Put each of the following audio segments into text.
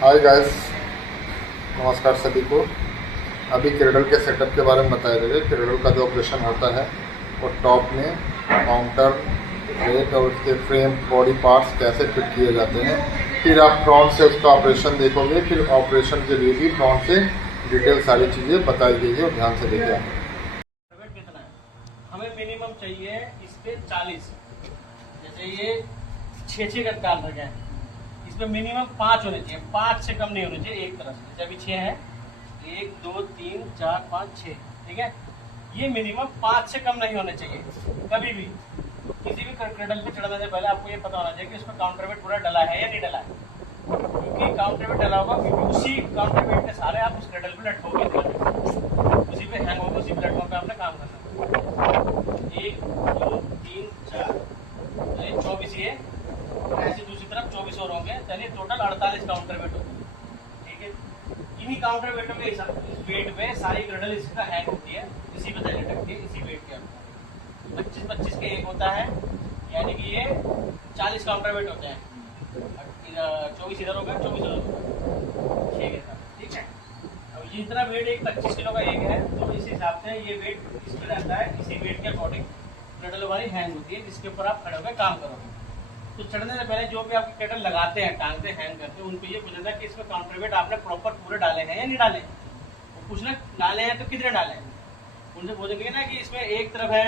Hi guys, नमस्कार सभी को। अभी क्रेडल के सेटअप के बारे में बताया जाएगा। क्रेडल का जो ऑपरेशन होता है वो टॉप में काउंटर रेट और उसके फ्रेम बॉडी पार्ट्स कैसे फिट किए जाते हैं। फिर आप फ्रंट से उसका ऑपरेशन देखोगे, फिर ऑपरेशन के लिए भी फ्रंट से डिटेल सारी चीज़ें बताई गई है और ध्यान से देखिए। कितना है हमें मिनिमम चाहिए इस पे 40। जैसे ये 6 का डाल रखे हैं, इसमें मिनिमम 5 होने चाहिए, 5 से कम नहीं होने चाहिए एक तरफ से। जैसे अभी 6 है, 1 2 3 4 5 6, ठीक है। ये मिनिमम 5 से कम नहीं होने चाहिए कभी भी। किसी भी क्रेडल पे चढ़ने से पहले आपको ये पता होना चाहिए कि उसमें काउंटर वेट पूरा डला है या नहीं डला है। क्योंकि काउंटर वेट डला होगा, क्योंकि उसी काउंटर वेट के सहारे आप उस क्रेडल पे लटकोगे, उसी पे हैंग होगा, उसी प्लेटफॉर्म पे आपने काम करना। 1 2 3 4 24 ये, ऐसे दूसरी तरफ 24 और होंगे, चलिए टोटल 48 काउंटर वेट होंगे, ठीक है। इन्हीं काउंटर वेटों के वेट पे सारी क्रेडल इसका हैंग होती है, इसी पे लटकती है, इसी वेट के अनुसार। 25 के एक होता है, यानी कि ये 40 काउंटर वेट होते हैं। 24 इधर होगा, 24 उधर होगा, 6 के साथ, ठीक है। अब ये इतना वेट एक 25 किलो का एक है, तो इस हिसाब से ये वेट इस पे रहता है। इसी वेट के अकॉर्डिंग क्रेडल वाली हैंग होती है, जिसके ऊपर आप खड़े होकर काम करोगे। तो चढ़ने से पहले जो भी आप क्रेडल लगाते हैं, टांगते हैंग करते हैं, उनको ये पूछना कि इसमें काउंटर वेट आपने प्रॉपर पूरे डाले हैं या नहीं डाले। वो पूछना डाले हैं तो कितने डाले हैं। उनसे बोलेंगे ना कि इसमें एक तरफ है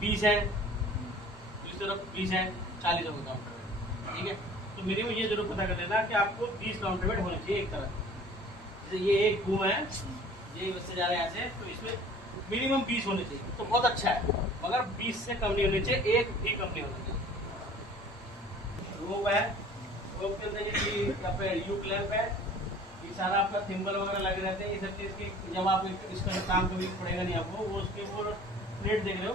20 है, दूसरी तरफ 20 है, 40 होगा काउंटर वेट, ठीक है। तो मिनिमम ये जरूर पता कर लेना कि आपको 20 काउंटर वेट होने चाहिए एक तरफ। जैसे ये एक बूम है, ये बच्चे जा रहे हैं ऐसे, तो इसमें मिनिमम 20 होने चाहिए, तो बहुत अच्छा है। मगर 20 से कम नहीं होने चाहिए, एक भी कम नहीं होना चाहिए। रोप है, रोप के अंदर ये यू क्लैंप है, ये सारा आपका थिम्बल वगैरह लगे रहते हैं। ये सब चीज की जब आप इसका काम कभी पड़ेगा नहीं आपको, वो उसके ऊपर प्लेट देख रहे हो,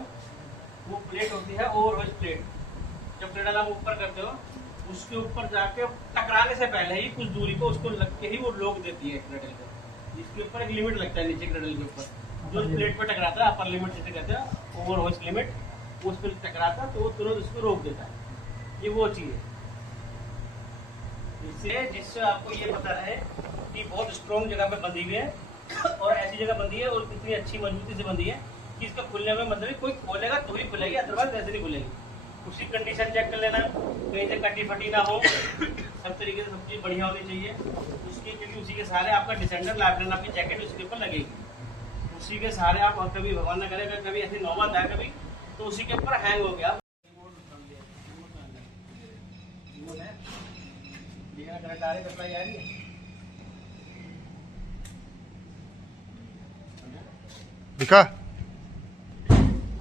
वो प्लेट होती है ओवरहोज प्लेट। जब क्रेडल आप ऊपर करते हो, उसके ऊपर जाके टकराने से पहले ही कुछ दूरी को उसको लग के ही वो लोग देती है क्रेडल को। इसके ऊपर एक लिमिट लगता है नीचे क्रेडल के ऊपर, जो प्लेट पर टकराता है, अपर लिमिट जिसे कहते हैं ओवरहोज लिमिट, उस पर टकराता है तो वो तुरंत उसको रोक देता है। ये वो चीज है जिससे आपको ये पता है कि बहुत स्ट्रॉन्ग जगह पे बंधी हुई है, और ऐसी जगह बंधी है और इतनी अच्छी मजबूती से बंधी है कि इसका खुलने में मतलब कोई खोलेगा तो ही खुलेगी, अदरवाइज ऐसे नहीं खुलेगी। उसकी कंडीशन चेक कर लेना, कहीं से कटी फटी ना हो, सब तरीके से सब चीज बढ़िया होनी चाहिए उसकी, क्योंकि उसी के सहारे आपका डिसेंडर लाइफलाइन आपकी जैकेट उसके ऊपर लगेगी। उसी के सहारे आप कभी भगवान न करे कभी ऐसी नौबत आए कभी, तो उसी के ऊपर हैंग हो गया। दिखा,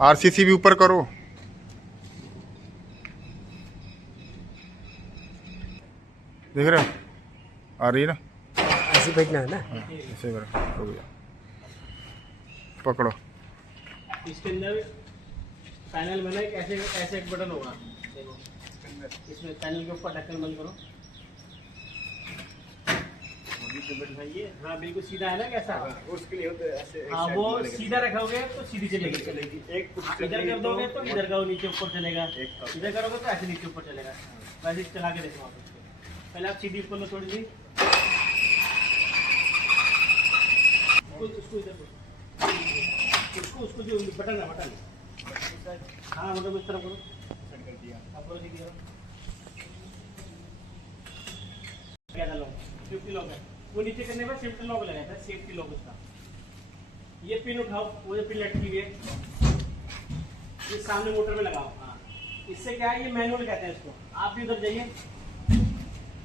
आरसीसी भी ऊपर करो। देख रहे हो, आ रही है ना, ऐसे बैठना है ना, ऐसे करो, पकड़ो। इसके अंदर पैनल में ना एक ऐसे ऐसे एक बटन होगा, इसमें पैनल के ऊपर ढक्कन बंद करो। हाँ बिल्कुल सीधा है ना, कैसा उसके लिए होते ऐसे। हाँ वो सीधा रखोगे तो सीधी चलेगी, एक इधर कर दोगे तो इधर का नीचे ऊपर चलेगा, इधर करोगे तो ऐसे नीचे ऊपर चलेगा। वैसे चला के देखो आप उसको। पहले आप सीधी ऊपर लो थोड़ी सी, उसको इधर उसको जो बटन है, बटन हाँ मतलब इस तरफ करो, कर दिया आप करो, सीधी करो। क्या डालो, 50 लॉक है, वो नीचे करने पर शिफ्ट लॉक लगाया था, सेफ्टी लॉक उसका। ये पिन उठाओ, वो जो पिन लटकी हुई है ये सामने मोटर में लगाओ। हाँ इससे क्या है, ये मैनुअल कहते हैं इसको। आप भी उधर जाइए,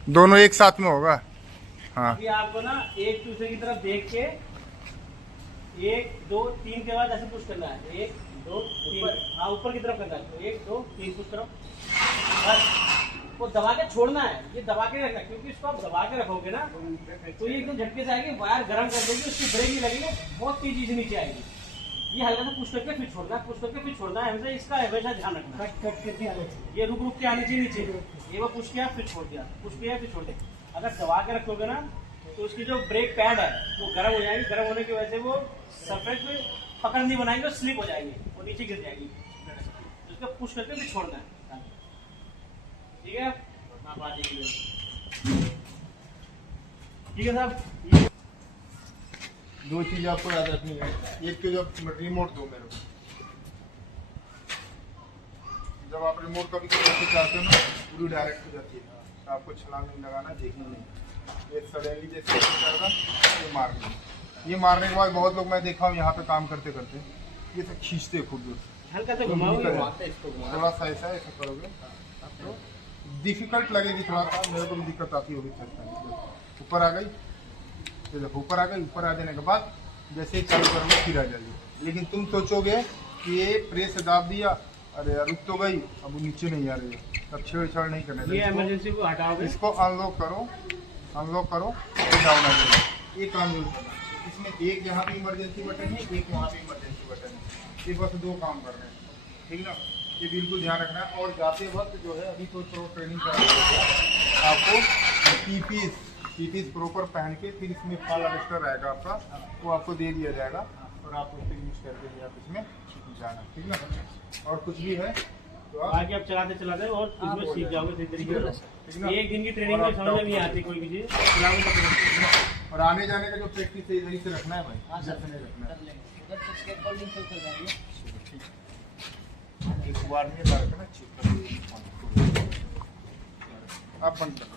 दोनों एक साथ में होगा। हाँ अभी आपको ना एक दूसरे की तरफ देख के 1 2 3 के बाद ऐसे पुश करना है, 1 2 3, हाँ ऊपर की तरफ करना है, तो 1 2 3 पुश करो बस। वो दबा के छोड़ना है, ये दबा के रखना, क्योंकि इसको आप दबा के रखोगे ना तो ये एकदम झटके से आएगी, वायर गर्म कर देगी, उसकी ब्रेक नहीं लगेगी, बहुत तेजी से नीचे आएगी। ये हल्का सा पुश करके फिर छोड़ना, पुश करके फिर छोड़ना है, हमेशा इसका हमेशा ध्यान रखना। कट करके ये रुक के आनी चाहिए नीचे, ये वो पुश किया फिर छोड़ दिया, पुश किया फिर छोड़ दिया। अगर दबा के रखोगे ना तो उसकी जो ब्रेक पैड है वो गर्म हो जाएगी, गर्म होने की वजह से वो सरफेस पे पकड़ नहीं बनाएंगे और स्लिप हो जाएगी, वो नीचे गिर जाएगी। उसको पुश करके फिर छोड़ना है, ठीक है। आप आ जाइए। ठीक है साहब। दो चीज आपको याद रखनी है। एक तो जब रिमोट दो मेरे को, जब आप रिमोट कभी कभी चाहते हो ना पूरी डायरेक्ट हो जाती है, तो आपको छलांग नहीं लगाना, देखना नहीं। ये सडनली जैसे करेगा ये मारना, ये मारने के बाद बहुत लोग मैं देखा हूँ यहाँ पे काम करते करते ये सब खींचते खूब जोर से, हल्का सा घुमाओगे थोड़ा सा ऐसा करोगे तो डिफिकल्ट लगेगी थोड़ा सा, मेरे को भी दिक्कत आती होगी। ऊपर आ गई, तो देखो ऊपर आ गई, ऊपर आ जाने के बाद जैसे ही चालू करोगे फिर आ जाएगी। लेकिन तुम सोचोगे कि ये प्रेस दाब दिया, अरे यार रुक तो गई, अब वो नीचे नहीं आ रही है, तब छेड़छाड़ नहीं करना। ये इमरजेंसी को हटाओगे, इसको अनलॉक करो, अनलॉक करो, ये डाउन आ जाएगा। ये काम यूज करना, इसमें एक यहाँ पे इमरजेंसी बटन है, एक वहाँ पे इमरजेंसी बटन है, ये बस दो काम कर रहे हैं, ठीक ना। ये बिल्कुल ध्यान रखना है। और जाते वक्त जो है अभी तो ट्रेनिंग कर आपको पीपीस प्रॉपर पहन के, फिर इसमें फॉल अरेस्टर रहेगा आपका, वो आपको दे दिया जाएगा और आप उसको यूज करके आप इसमें जाना, ठीक ना। और कुछ भी है तो आगे आप चलाते चलाते और इसमें सीख जाओगे सही तरीके ठीक ना। से। एक दिन की ट्रेनिंग में समझ नहीं आती कोई भी चीज, चलाओगे तो पता। और आने जाने का जो प्रैक्टिस है इधर ही से रखना है भाई, इधर से नहीं रखना है। एक बार में डाल के ना चेक कर, आप बंद कर दो।